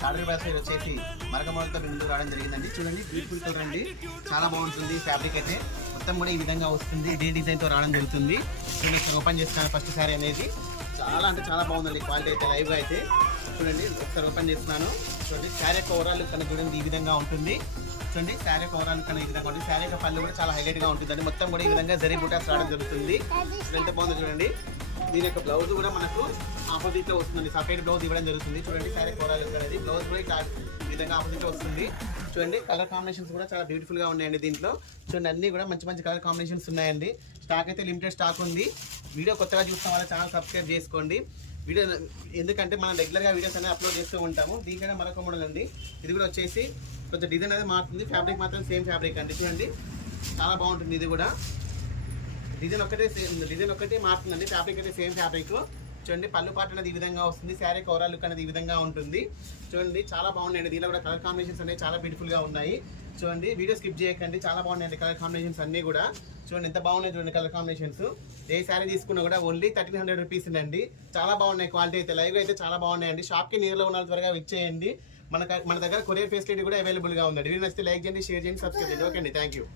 సాడరీ brass వచ్చేసి మరక మోడల్తో ముందుకు రావడం జరిగిందండి. చూడండి బ్యూటిఫుల్ కలర్ అండి, చాలా బాగుంటుంది. ఫ్యాబ్రిక్ అయితే మొత్తం కూడా ఈ విధంగా వస్తుంది, ఇదే డిజైన్తో రావడం జరుగుతుంది. చూడండి ఓపెన్ చేస్తున్నాను ఫస్ట్ శారీ అనేది, చాలా అంటే చాలా బాగుందండి క్వాలిటీ అయితే. లైవ్గా అయితే చూడండి ఒకసారి ఓపెన్ చేస్తున్నాను. చూడండి శారీ యొక్క ఓవరాల్ లుక్ అనేది చూడండి ఈ విధంగా ఉంటుంది. చూడండి శారీ యొక్క ఓవరాల్ లుక్ అనేది ఈ విధంగా ఉంటుంది. శారీ యొక్క పళ్ళు కూడా చాలా హైలైట్గా ఉంటుందండి. మొత్తం కూడా ఈ విధంగా జరీ బుటాస్ రావడం జరుగుతుంది. ఎంత బాగుంది చూడండి. దీని యొక్క బ్లౌజ్ కూడా మనకు ఆపోజిట్ లో వస్తుంది, సపరేట్ బ్లౌజ్ ఇవ్వడం జరుగుతుంది. చూడండి శారీ ఓవరాల్ లుక్ అనేది బ్లౌజ్ కూడా ఈ విధంగా ఆపోజిట్ లో వస్తుంది. చూడండి కలర్ కాంబినేషన్స్ కూడా చాలా బ్యూటిఫుల్ గా ఉన్నాయండి. దీంట్లో చూడండి అన్ని కూడా మంచి మంచి కలర్ కాంబినేషన్స్ ఉన్నాయండి. స్టాక్ అయితే లిమిటెడ్ స్టాక్ ఉంది. వీడియో కొత్తగా చూస్తాం వాళ్ళ ఛానల్ సబ్స్క్రైబ్ చేసుకోండి. వీడియో ఎందుకంటే మనం రెగ్యులర్గా వీడియోస్ అనేది అప్లోడ్ చేస్తూ ఉంటాము. దీనికైనా మరొక మోడల్ అండి. ఇది కూడా వచ్చేసి కొంచెం డిజైన్ అనేది మారుతుంది, ఫ్యాబ్రిక్ మాత్రం సేమ్ ఫ్యాబ్రిక్ అండి. చూడండి చాలా బాగుంటుంది. ఇది కూడా డిజైన్ ఒక్కటే మారుతుందండి, ఫ్యాబ్రిక్ అయితే సేమ్ ఫ్యాబ్రిక్. చూడండి పళ్ళు పాట అనేది ఈ విధంగా వస్తుంది. శారీ ఓవరాల్ లుక్ అనేది ఈ విధంగా ఉంటుంది. చూడండి చాలా బాగున్నాయండి. దీనిలో కూడా కలర్ కాంబినేషన్స్ అనేవి చాలా బ్యూటిఫుల్ గా ఉన్నాయి. చూడండి వీడియో స్కిప్ చేయకండి, చాలా బాగున్నాయండి కలర్ కాంబినేషన్స్ అన్ని కూడా. చూడండి ఎంత బాగున్నాయి చూడండి కలర్ కాంబినేషన్స్. ఏ శారీ తీసుకున్నా కూడా ఓన్లీ 1300 రూపీస్ అండి. చాలా బాగున్నాయి క్వాలిటీ అయితే. లైవ్ అయితే చాలా బాగున్నాయండి. షాప్కి నియర్లో ఉన్న త్వరగా ఇచ్చేయండి. మన దగ్గర కొరియర్ ఫెసిలిటీ కూడా అవైలబుల్గా ఉందండి. వీడియో నచ్చితే లైక్ చేయండి, షేర్ చేయండి, సబ్స్క్రైబ్ చేయండి. ఓకే అండి, థ్యాంక్ యూ.